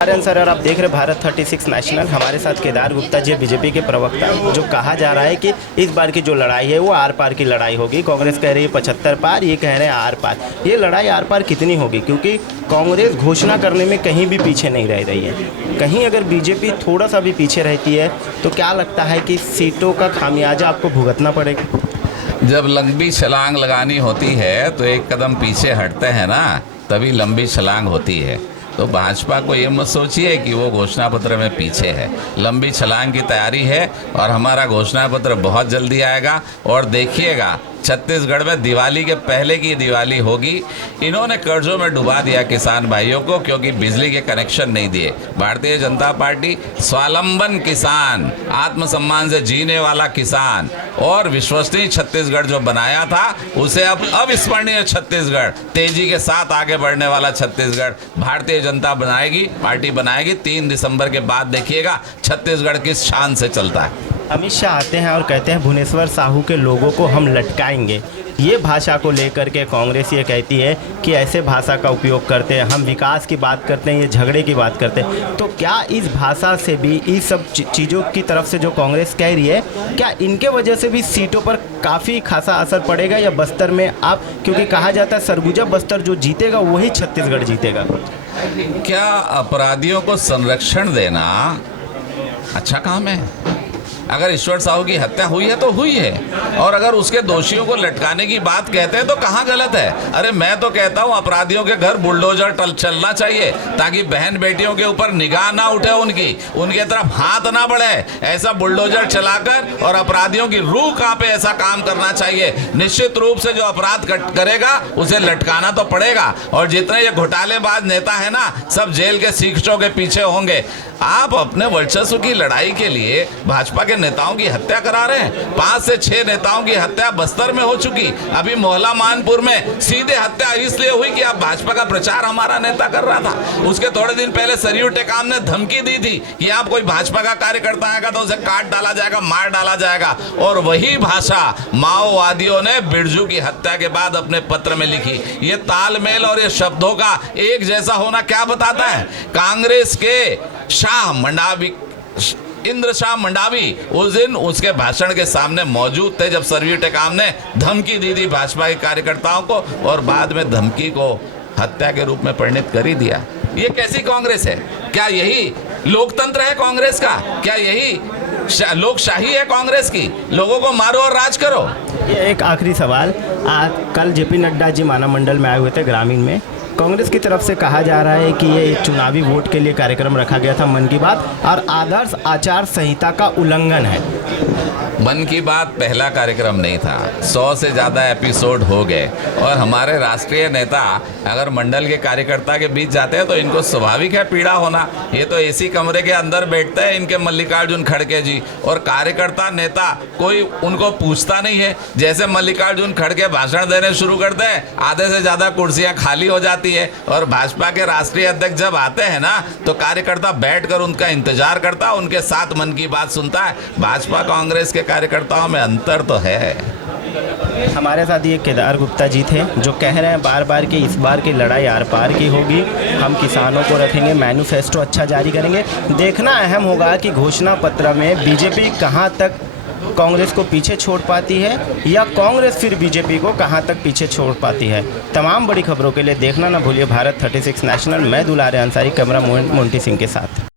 Sir, और आप देख रहे भारत 36 नेशनल। हमारे साथ केदार गुप्ता जी, बीजेपी के प्रवक्ता। जो कहा जा रहा है कि इस बार की जो लड़ाई है वो आर पार की लड़ाई होगी। कांग्रेस कह रही है 75 पार, ये कह रहे हैं आर पार। ये लड़ाई आर पार कितनी होगी? क्योंकि कांग्रेस घोषणा करने में कहीं भी पीछे नहीं रह रही है। कहीं अगर बीजेपी थोड़ा सा भी पीछे रहती है तो क्या लगता है कि सीटों का खामियाजा आपको भुगतना पड़ेगा? जब लंबी छलांग लगानी होती है तो एक कदम पीछे हटते हैं ना, तभी लंबी छलांग होती है। तो भाजपा को ये मत सोचिए कि वो घोषणा पत्र में पीछे है। लंबी छलांग की तैयारी है और हमारा घोषणा पत्र बहुत जल्दी आएगा। और देखिएगा, छत्तीसगढ़ में दिवाली के पहले की दिवाली होगी। इन्होंने कर्जों में डुबा दिया किसान भाइयों को, क्योंकि बिजली के कनेक्शन नहीं दिए। भारतीय जनता पार्टी स्वावलंबन किसान, आत्मसम्मान से जीने वाला किसान और विश्वसनीय छत्तीसगढ़ जो बनाया था, उसे अब अविस्मरणीय छत्तीसगढ़, तेजी के साथ आगे बढ़ने वाला छत्तीसगढ़ भारतीय जनता बनाएगी, पार्टी बनाएगी। 3 दिसंबर के बाद देखिएगा छत्तीसगढ़ किस शान से चलता है। अमित शाह आते हैं और कहते हैं भुवनेश्वर साहू के लोगों को हम लटकाएंगे। ये भाषा को लेकर के कांग्रेस ये कहती है कि ऐसे भाषा का उपयोग करते हैं, हम विकास की बात करते हैं, ये झगड़े की बात करते हैं। तो क्या इस भाषा से भी, इस सब चीज़ों की तरफ से जो कांग्रेस कह रही है, क्या इनके वजह से भी सीटों पर काफ़ी खासा असर पड़ेगा? या बस्तर में आप, क्योंकि कहा जाता है सरगुजा बस्तर जो जीतेगा वही छत्तीसगढ़ जीतेगा। क्या अपराधियों को संरक्षण देना अच्छा काम है? अगर ईश्वर साहू की हत्या हुई है तो हुई है, और अगर उसके दोषियों को लटकाने की बात कहते हैं तो कहाँ गलत है? अरे मैं तो कहता हूँ अपराधियों के घर बुलडोजर चलना चाहिए, ताकि बहन बेटियों के ऊपर निगाह ना उठे, उनके तरफ हाथ ना बढ़े। ऐसा बुलडोजर चलाकर और अपराधियों की रूह कांपे, ऐसा काम करना चाहिए। निश्चित रूप से जो अपराध करेगा उसे लटकाना तो पड़ेगा। और जितने ये घोटालेबाज नेता है ना, सब जेल के शिक्षों के पीछे होंगे। आप अपने वर्चस्व की लड़ाई के लिए भाजपा के नेताओं की हत्या करा रहे हैं। 5 से 6 नेताओं की हत्या बस्तर में हो चुकी। अभी मोहल्ला मानपुर में सीधे हत्या इसलिए हुई कि अब भाजपा का प्रचार हमारा नेता कर रहा था। उसके थोड़े दिन पहले सरयू टेकाम ने धमकी दी थी कि आप कोई भाजपा का कार्यकर्ता आएगा तो उसे काट डाला जाएगा, मार डाला जाएगा। और वही भाषा माओवादियों ने बिरजू की हत्या के बाद अपने पत्र में लिखी। ये तालमेल और ये शब्दों का एक जैसा होना क्या बताता है? कांग्रेस के इंद्र शाह मंडावी उस दिन उसके भाषण के सामने मौजूद थे, जब सरयू टेकाम ने धमकी दी थी भाजपा के कार्यकर्ताओं को, और बाद में धमकी को हत्या के रूप में परिणित कर ही दिया। ये कैसी कांग्रेस है? क्या यही लोकतंत्र है कांग्रेस का? क्या यही लोकशाही है कांग्रेस की? लोगों को मारो और राज करो। ये एक आखिरी सवाल। कल जेपी नड्डा जी मानव मंडल में आए हुए थे ग्रामीण में। कांग्रेस की तरफ से कहा जा रहा है कि ये चुनावी वोट के लिए कार्यक्रम रखा गया था मन की बात, और आदर्श आचार संहिता का उल्लंघन है। मन की बात पहला कार्यक्रम नहीं था, 100 से ज़्यादा एपिसोड हो गए। और हमारे राष्ट्रीय नेता अगर मंडल के कार्यकर्ता के बीच जाते हैं तो इनको स्वाभाविक है पीड़ा होना। ये तो एसी कमरे के अंदर बैठते हैं इनके मल्लिकार्जुन खड़गे जी, और कार्यकर्ता नेता कोई उनको पूछता नहीं है। जैसे मल्लिकार्जुन खड़गे भाषण देने शुरू करते हैं, आधे से ज़्यादा कुर्सियाँ खाली हो जाती है। और भाजपा के राष्ट्रीय अध्यक्ष जब आते हैं ना, तो कार्यकर्ता बैठकर उनका इंतजार करता, उनके साथ मन की बात सुनता है। भाजपा कांग्रेस के कार्यकर्ताओं में अंतर तो है। हमारे साथ ये केदार गुप्ता जी थे, जो कह रहे हैं बार बार कि इस बार की लड़ाई आर पार की होगी, हम किसानों को रखेंगे, मैनिफेस्टो अच्छा जारी करेंगे। देखना अहम होगा कि घोषणा पत्र में बीजेपी कहां तक कांग्रेस को पीछे छोड़ पाती है, या कांग्रेस फिर बीजेपी को कहां तक पीछे छोड़ पाती है। तमाम बड़ी खबरों के लिए देखना ना भूलिए भारत 36 नेशनल। मैं दुलारे अंसारी, कैमरा मोंटी सिंह के साथ।